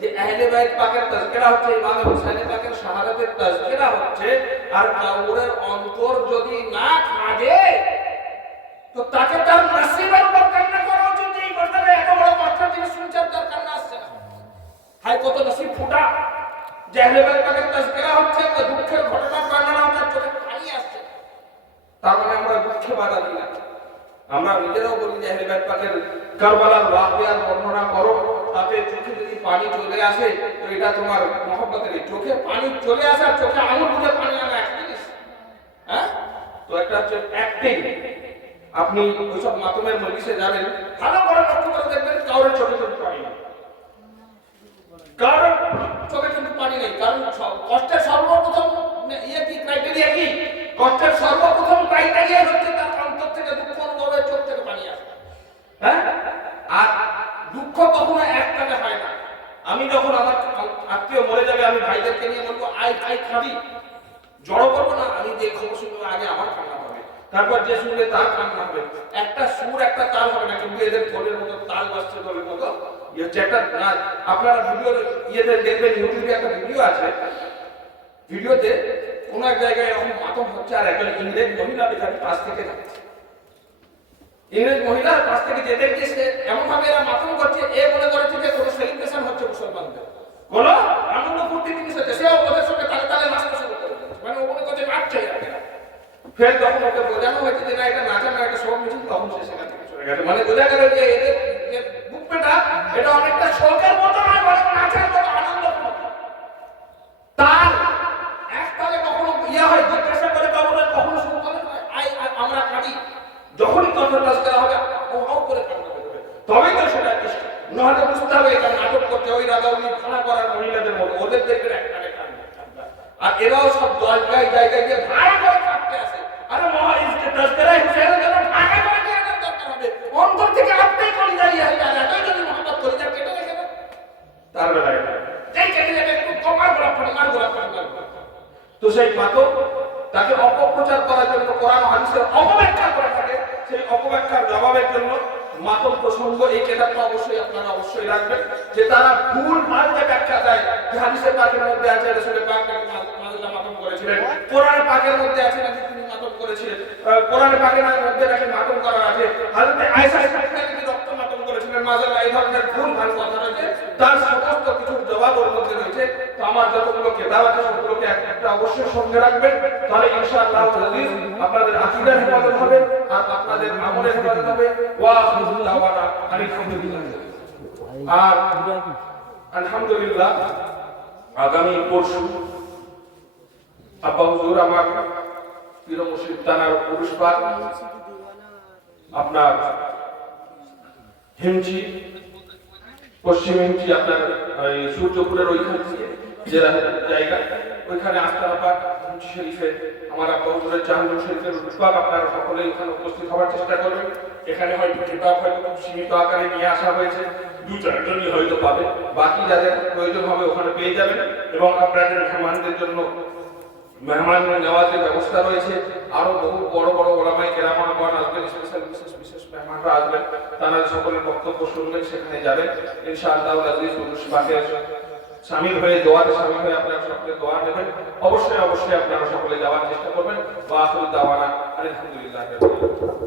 যে আহলে বাইত পাকের তাযকিরা হচ্ছে, ইমাম হুসাইন পাকের শাহাদাতের তাযকিরা হচ্ছে, আর কাউরের অন্তর যদি না কাঁদে তো তাকে তার নসিবের উপর কান্না করা উচিত। যে এই কথাটা এত বড় কথা যিনি শুনছেন তার কান্না আসছে না। হাই কত নসিব ফুটা, যে আহলে বাইত পাকের তাযকিরা হচ্ছে, তো দুঃখের ঘটনা বর্ণনা হচ্ছে, চোখে পানি আসছে। তার মানে আমরা দুঃখে বাধা দিই না, আমরা নিজেরাও বলি যে আহলে বাইত পাকের কারবালার ওয়াকিয়ার বর্ণনা করো, তাতে চোখে যদি পানি চলে আসে তো এটা তোমার মহব্বতের। চোখে পানি চলে আসে আর চোখে আঙুল দিয়ে পানি আনা এক জিনিস। হ্যাঁ, তো একটা হচ্ছে অ্যাক্টিং। আপনি ওইসব মাতমের মজলিসে যাবেন, ভালো করে লক্ষ্য করে দেখবেন কারোর চোখে কিন্তু পানি নেই, কারোর চোখে কিন্তু পানি নেই। কারণ কষ্টের সর্বপ্রথম কি ক্রাইটেরিয়া কি? কষ্টের সর্বপ্রথম ক্রাইটেরিয়া হচ্ছে তার অন্তর থেকে দুঃখ অনুভবে, চোখ থেকে পানি আসে। হ্যাঁ, আর দুঃখ কখনো একটাতে হয় না। আমি যখন আমার আত্মীয় মরে যাবে, আমি ভাইদেরকে নিয়ে বলবো আই খাবি, জড়ো করবো না, আমি তারপর যে সুরে তার কান হবে, একটা সুর একটা তাল হবে না, কিন্তু এদের ঢোলের মতো তাল বাজছে, ঢোলের মতো ইয়ে হচ্ছে একটা নাচ। আপনারা ভিডিও ইয়েতে দেখবেন, ইউটিউবে একটা ভিডিও আছে, ভিডিওতে কোন এক জায়গায় এরকম মাতম হচ্ছে, আর একজন ইংরেজ মহিলা বেচারি পাশ থেকে যাচ্ছে। ইংরেজ মহিলা পাশ থেকে যেতে গিয়ে সে এমন ভাবে এরা মাতম করছে, এ মনে করেছে যে কোনো সেলিব্রেশন হচ্ছে মুসলমানদের, কোন আনন্দ ফুর্তি জিনিস হচ্ছে, সেও ওদের সঙ্গে তালে তালে নাচতে শুরু করে দিয়েছে, মানে ও মনে করছে নাচছে। ফের যখন ওকে বোঝানো হয়েছে যে না এটা নাচা না, এটা সব মিছিল, তখন সে সেখান থেকে চলে গেছে। মানে বোঝা গেল যে এদের যে বুকটা এটা অনেকটা শোকের মতো নয়, বরং নাচার মতো আনন্দ। তার এক তালে কখনো ইয়া হয়, জিজ্ঞাসা করে কখনো শুরু করে আমরা কাঁদি, যখনই কথা টাচ করা হবে ও করে কান্না করবে, তবেই তো সেটা চেষ্টা, নাহলে বুঝতে হবে এটা নাটক করছে, ওই রাজা উনি খানা করার মহিলাদের মতো, ওদের দেখবেন এক তালে কান্না। আর এরাও সব জায়গায় জায়গায় গিয়ে ভাড়া করে কাঁদতে আসে। আরে মহা টাচ করা হিসেবে যেন ভাড়া করে দিয়ে আনার দরকার হবে, অন্তর থেকে আপনি করে দাঁড়িয়ে হয়, আর এতই যদি মহাব্বত করে যা কেটে রেখে দেন, তার বেলায় যেই কেটে যাবে একটু কমার গোলাপ পানি, মার গোলাপ পানি, মার গোলাপ পানি। তো সেই মাতো তাকে অপপ্রচার করার জন্য, কোরআন হাদিসের অপব্যাখ্যা করে থাকে, সেই অপব্যাখ্যার জবাবের জন্য মাতম প্রসঙ্গ এই কেতাবটা অবশ্যই আপনারা অবশ্যই রাখবেন, যে তারা ভুল ভাল যে ব্যাখ্যা দেয়, যে হাদিসের পাকের মধ্যে আছে রাসূলের পাক নাকি মাযলা মাতম করেছিলেন, কোরআনের পাকের মধ্যে আছে নাকি তিনি মাতম করেছিলেন, কোরআনের পাকের মধ্যে নাকি মাতম করা আছে, হযরত আয়েশা সিদ্দিকা নাকি রক্ত মাতম করেছিলেন, মাযলা, এই ধরনের ভুল ভাল কথা রয়েছে, তার সমস্ত কিছুর জবাব ওর মধ্যে রয়েছে। তো আমার যতগুলো কেতাব আছে সবগুলোকে একটা অবশ্যই সঙ্গে রাখবেন, তাহলে ইনশাআল্লাহ আজিজ আপনাদের আকীদার হেফাজত হবে আর আপনাদের আমলের হেফাজত হবে। ওয়া দাওয়ানা আলহামদুলিল্লাহ। আর আলহামদুলিল্লাহ আগামী পরশু আব্বা হুজুর আমার পীর মুর্শিদ থানার পুরস্কার আপনার হিমচি, পশ্চিম হিমচি, আপনার সূর্যপুরের ওইখান থেকে যে জায়গা, ওইখানে আস্তানা পাক হিমচি শরীফে আমার আব্বা হুজুরের জাহাঙ্গীর শরীফের পুরস্কার, আপনারা সকলেই ওখানে উপস্থিত হওয়ার চেষ্টা করবেন। এখানে হয়তো কিতাব হয়তো খুব সীমিত আকারে নিয়ে আসা হয়েছে, 2-4জনই হয়তো পাবে, বাকি যাদের প্রয়োজন হবে ওখানে পেয়ে যাবেন। এবং আপনাদের মেহমানদের জন্য মেহমান নেওয়াজের ব্যবস্থা রয়েছে, আরো বহু বড় বড় ওলামায়ে কেরামগণ আসবেন, স্পেশাল বিশেষ বিশেষ মেহমানরা আসবেন, তারা সকলের বক্তব্য শুনবেন, সেখানে যাবেন ইনশাআল্লাহ আজিজ। মুসবাকে শামিল হয়ে দোয়াতে শামিল হয়ে আপনারা সকলে দোয়া নেবেন, অবশ্যই অবশ্যই আপনারা সকলে যাওয়ার চেষ্টা করবেন। ওয়া আখিরু দাওয়ানা আলহামদুলিল্লাহি রাব্বিল আলামিন।